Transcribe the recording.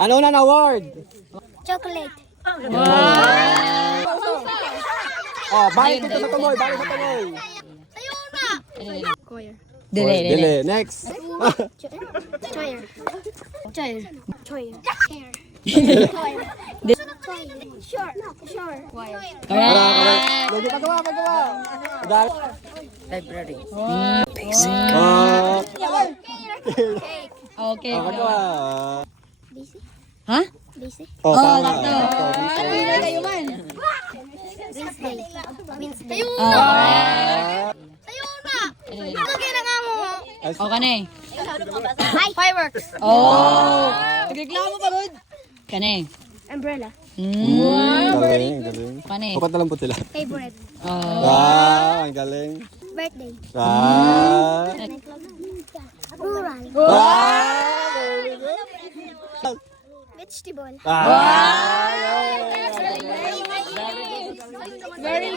Ano na award? Chocolate. Oh, balik dito sa tuloy, balik sa tuloy. Choir. Dili. Next. Choir. Choir. Choir. Sure. Choir. Lagi pagawa. Dahil. Library. Okay. Pagawa. Busy. Ha? Busy. Oh, tama. sakto. Ano yun kayo man? Wednesday. Wednesday. O kane. Fireworks. Oh. Nagreklamo pa good. Kane. Umbrella. Galing. Kane. Upat na lang po sila. Favorite. Oh. Wow, ang galing. Birthday. Wow. Rural. Very good. Vegetable. Wow. Very